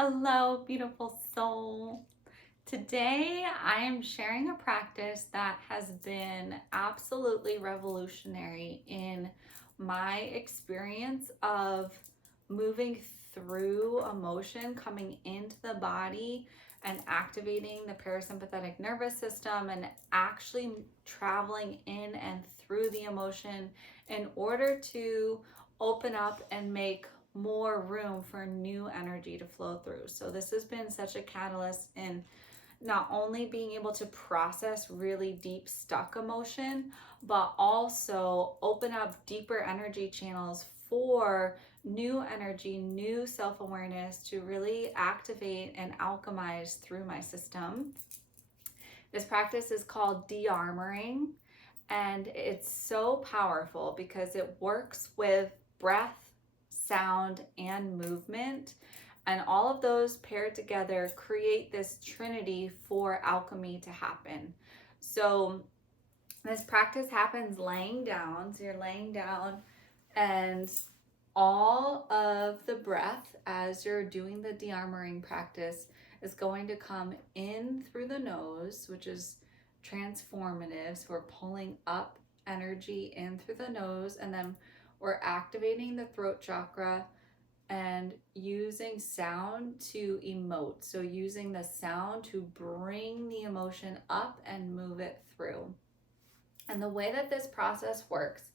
Hello, beautiful soul. Today, I am sharing a practice that has been absolutely revolutionary in my experience of moving through emotion, coming into the body, and activating the parasympathetic nervous system, and actually traveling in and through the emotion in order to open up and make more room for new energy to flow through. So, this has been such a catalyst in not only being able to process really deep stuck emotion, but also open up deeper energy channels for new energy, new self awareness to really activate and alchemize through my system. This practice is called de-armoring, and it's so powerful because it works with breath, sound, and movement. And all of those paired together create this trinity for alchemy to happen. So, this practice happens laying down. So, you're laying down, and all of the breath as you're doing the de-armoring practice is going to come in through the nose, which is transformative. So we're pulling up energy in through the nose, and then we're activating the throat chakra and using sound to emote. So using the sound to bring the emotion up and move it through. And the way that this process works,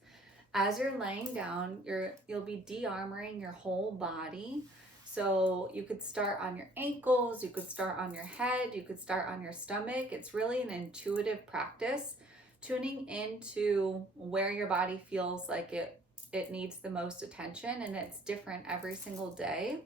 as you're laying down, you'll be de-armoring your whole body. So you could start on your ankles, you could start on your head, you could start on your stomach. It's really an intuitive practice, tuning into where your body feels like it needs the most attention, and it's different every single day.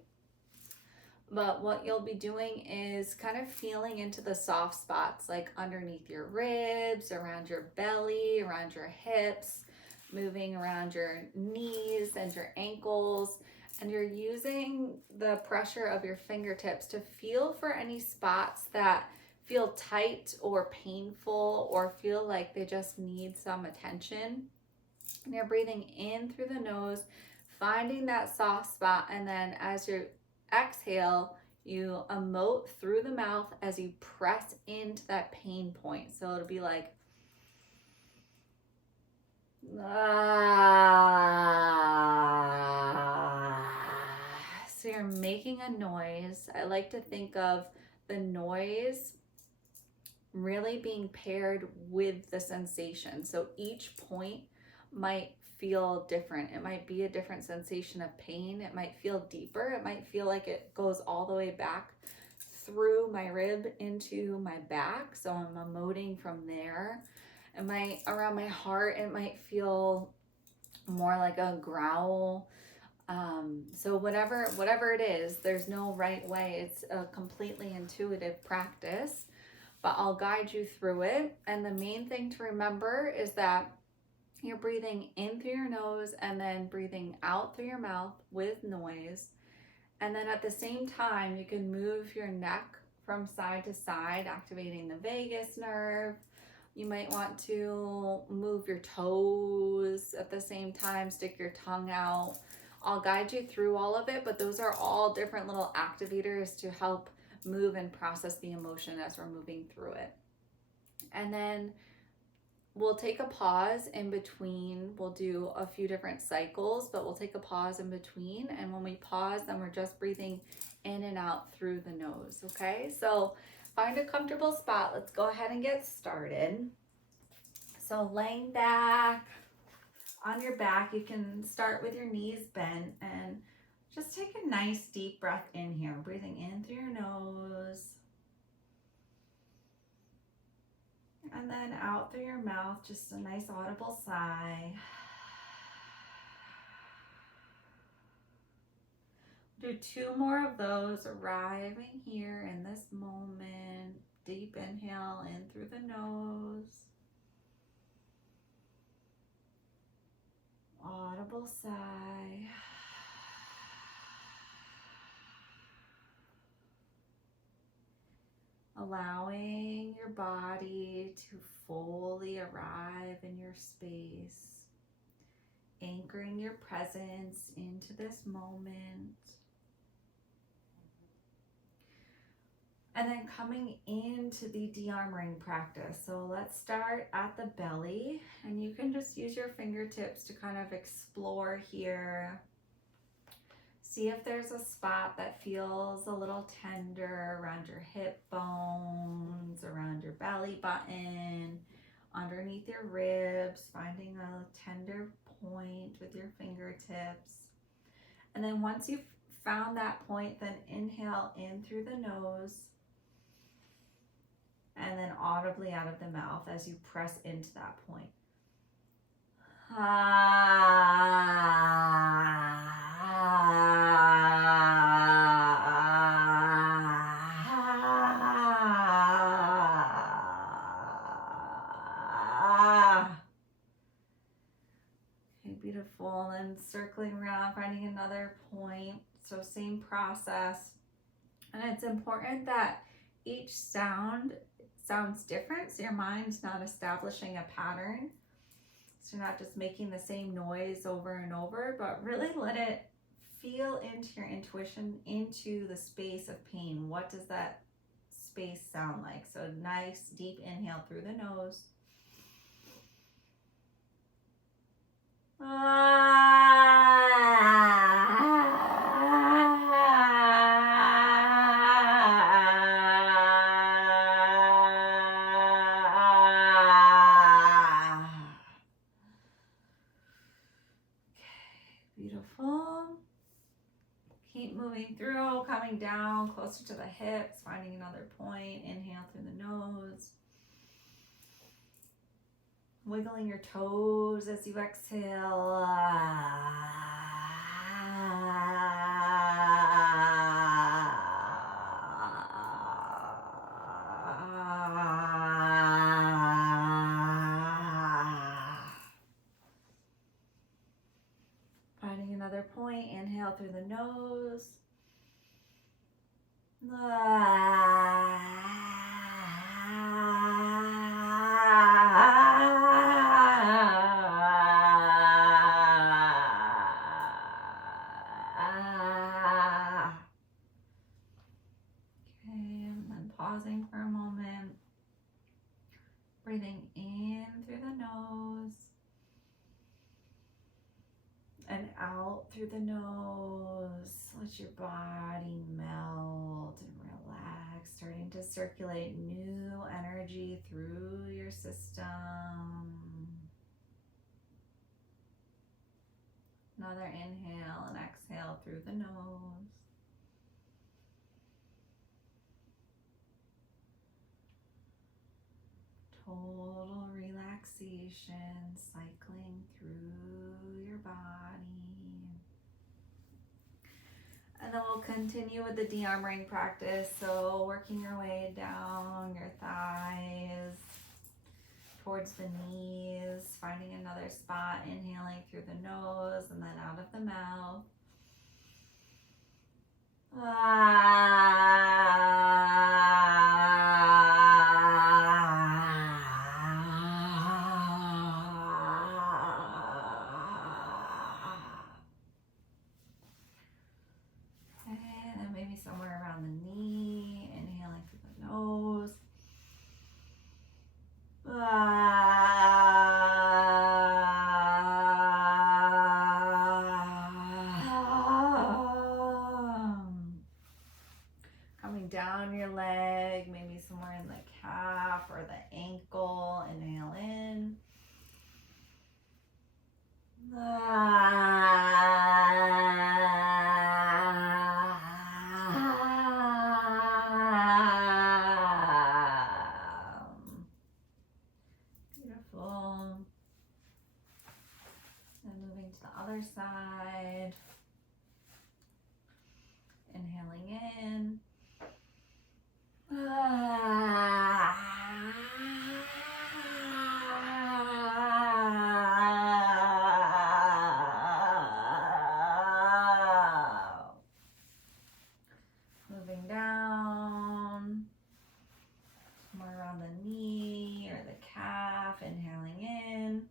But what you'll be doing is kind of feeling into the soft spots, like underneath your ribs, around your belly, around your hips, moving around your knees and your ankles. And you're using the pressure of your fingertips to feel for any spots that feel tight or painful or feel like they just need some attention. And you're breathing in through the nose, finding that soft spot, and then as you exhale, you emote through the mouth as you press into that pain point. So it'll be like, so you're making a noise. I like to think of the noise really being paired with the sensation. So each point might feel different. It might be a different sensation of pain. It might feel deeper. It might feel like it goes all the way back through my rib into my back. So I'm emoting from there. It might, around my heart, it might feel more like a growl. So whatever it is, there's no right way. It's a completely intuitive practice, but I'll guide you through it. And the main thing to remember is that you're breathing in through your nose and then breathing out through your mouth with noise. And then at the same time, you can move your neck from side to side, activating the vagus nerve. You might want to move your toes at the same time, stick your tongue out. I'll guide you through all of it, but those are all different little activators to help move and process the emotion as we're moving through it. And then we'll take a pause in between. We'll do a few different cycles, but we'll take a pause in between. And when we pause, then we're just breathing in and out through the nose. Okay, so find a comfortable spot. Let's go ahead and get started. So laying back on your back, you can start with your knees bent and just take a nice deep breath in here, breathing in through your nose and then out through your mouth, just a nice audible sigh. Do two more of those, arriving here in this moment. Deep inhale in through the nose. Audible sigh. Allowing your body to fully arrive in your space. Anchoring your presence into this moment. And then coming into the de-armoring practice. So let's start at the belly, and you can just use your fingertips to kind of explore here. See if there's a spot that feels a little tender around your hip bones, around your belly button, underneath your ribs, finding a tender point with your fingertips. And then once you've found that point, then inhale in through the nose and then audibly out of the mouth as you press into that point. Okay, beautiful. And circling around, finding another point. So same process. And it's important that each sound sounds different, so your mind's not establishing a pattern. So you're not just making the same noise over and over, but really let it feel into your intuition, into the space of pain. What does that space sound like? So nice deep inhale through the nose. Beautiful. Keep moving through, coming down closer to the hips, finding another point. Inhale through the nose. Wiggling your toes as you exhale. Finding another point. Inhale through the nose. Pausing for a moment, breathing in through the nose and out through the nose. Let your body melt and relax, starting to circulate new energy through your system. Another inhale and exhale through the nose. Total relaxation cycling through your body. And then we'll continue with the de-armoring practice. So working your way down your thighs, towards the knees, finding another spot, inhaling through the nose and then out of the mouth. And then maybe somewhere around the knee, inhaling through the nose. Coming down your leg, maybe somewhere in the calf or the ankle. Inhale in. Beautiful. And moving to the other side. Inhaling in. Moving down, somewhere around the knee or the calf, inhaling in.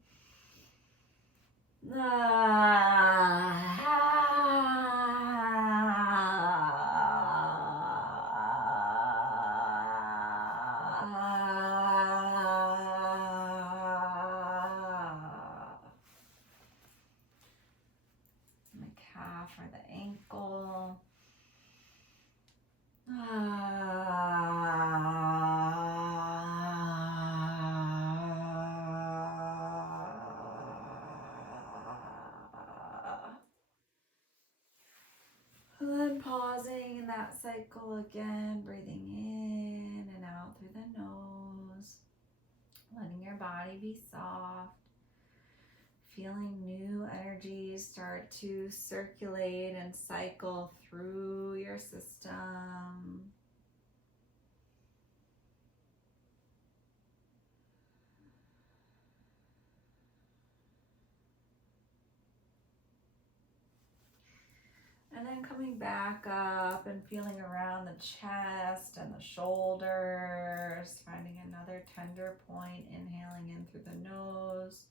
that cycle again, breathing in and out through the nose, letting your body be soft, feeling new energies start to circulate and cycle through your system. And then coming back up and feeling around the chest and the shoulders, finding another tender point, inhaling in through the nose.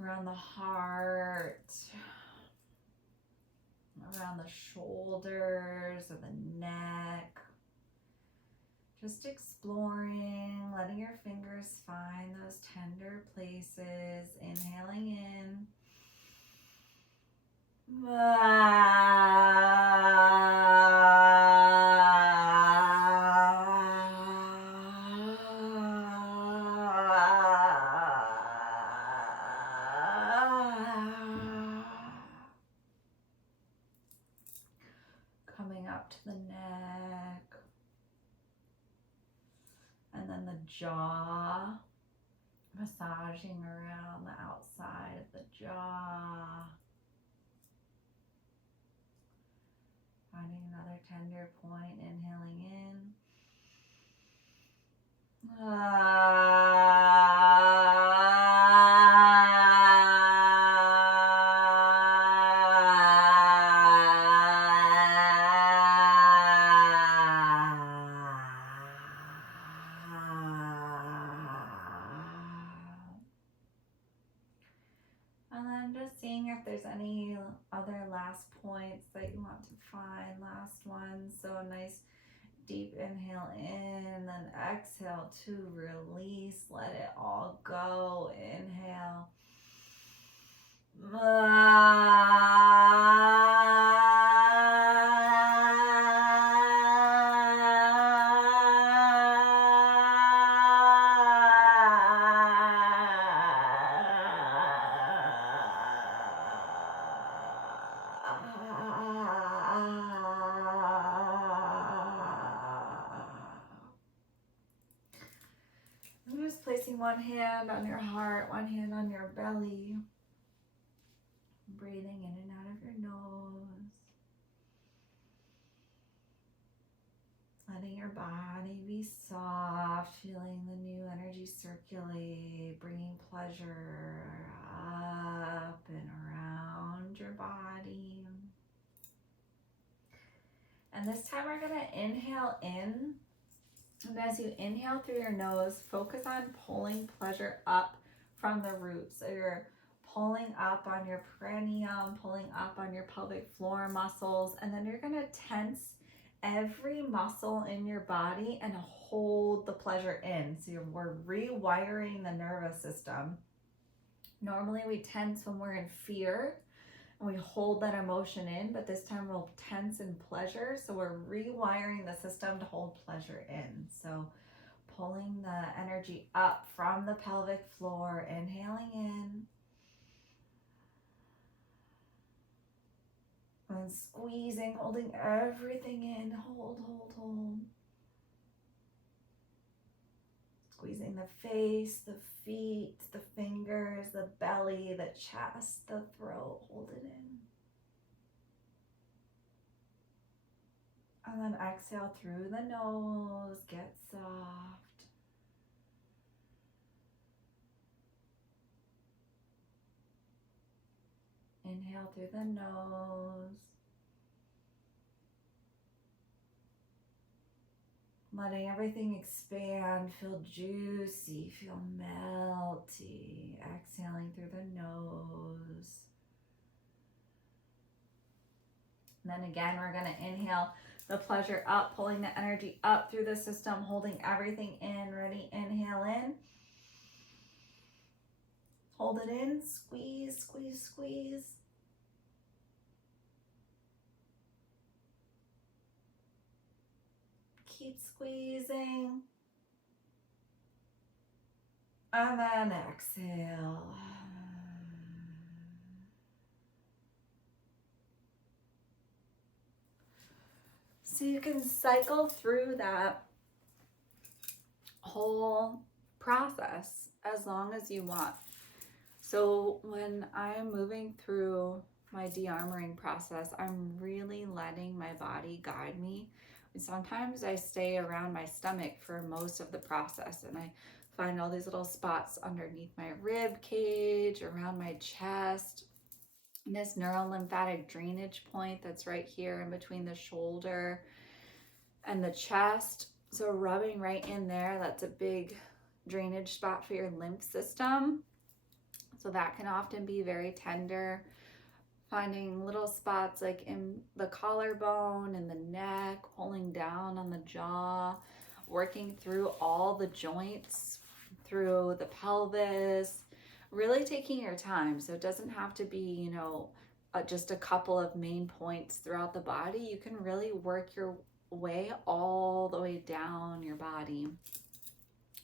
Around the heart, around the shoulders or the neck. Just exploring, letting your fingers find those tender places, inhaling in. Coming up to the neck. And then the jaw, massaging around the outside of the jaw. Finding another tender point, inhaling in. And then just seeing if there's any other last points that you want to find. Last one. So a nice deep inhale in, and then exhale to release. Let it all go. Inhale. I'm just placing one hand on your heart, one hand on your belly. Breathing in and out of your nose. Letting your body be soft, feeling the new energy circulate, bringing pleasure up and around your body. And this time we're going to inhale in. And as you inhale through your nose, focus on pulling pleasure up from the roots. So you're pulling up on your perineum, pulling up on your pelvic floor muscles, and then you're going to tense every muscle in your body and hold the pleasure in. So we're rewiring the nervous system. Normally we tense when we're in fear and we hold that emotion in, but this time we'll tense in pleasure. So we're rewiring the system to hold pleasure in. So pulling the energy up from the pelvic floor, inhaling in. And squeezing, holding everything in. Hold, hold, hold. Squeezing the face, the feet, the fingers, the belly, the chest, the throat. Hold it in. And then exhale through the nose. Get soft. Inhale through the nose. Letting everything expand, feel juicy, feel melty. Exhaling through the nose. And then again, we're going to inhale the pleasure up, pulling the energy up through the system, holding everything in. Ready? Inhale in. Hold it in, squeeze, squeeze, squeeze. Keep squeezing. And then exhale. So you can cycle through that whole process as long as you want. So when I'm moving through my de-armoring process, I'm really letting my body guide me. And sometimes I stay around my stomach for most of the process, and I find all these little spots underneath my rib cage, around my chest, and this neurolymphatic drainage point that's right here in between the shoulder and the chest. So rubbing right in there, that's a big drainage spot for your lymph system. So that can often be very tender. Finding little spots like in the collarbone and the neck, pulling down on the jaw, working through all the joints, through the pelvis, really taking your time. So it doesn't have to be, you know, just a couple of main points throughout the body. You can really work your way all the way down your body.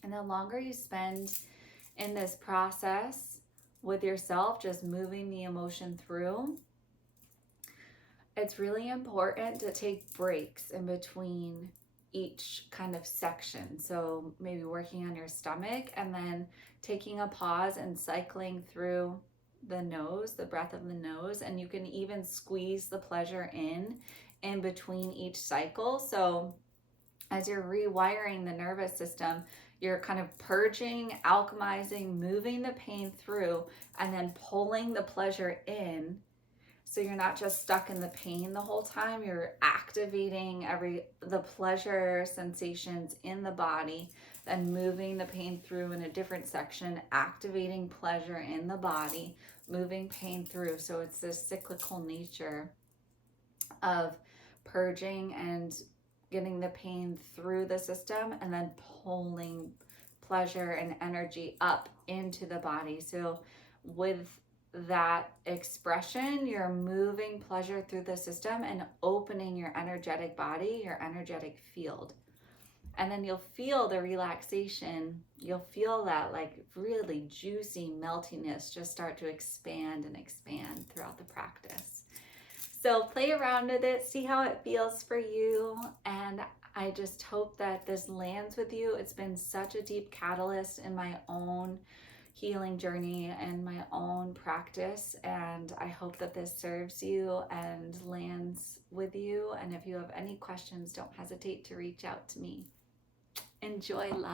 And the longer you spend in this process with yourself, just moving the emotion through, it's really important to take breaks in between each kind of section. So maybe working on your stomach and then taking a pause and cycling through the nose, the breath of the nose, and you can even squeeze the pleasure in between each cycle. So as you're rewiring the nervous system, you're kind of purging, alchemizing, moving the pain through, and then pulling the pleasure in. So you're not just stuck in the pain the whole time, you're activating the pleasure sensations in the body, then moving the pain through in a different section, activating pleasure in the body, moving pain through. So it's this cyclical nature of purging and getting the pain through the system and then pulling pleasure and energy up into the body. So with that expression, you're moving pleasure through the system and opening your energetic body, your energetic field. And then you'll feel the relaxation. You'll feel that like really juicy meltiness just start to expand and expand throughout the practice. So play around with it, see how it feels for you. And I just hope that this lands with you. It's been such a deep catalyst in my own healing journey and my own practice. And I hope that this serves you and lands with you. And if you have any questions, don't hesitate to reach out to me. Enjoy, love.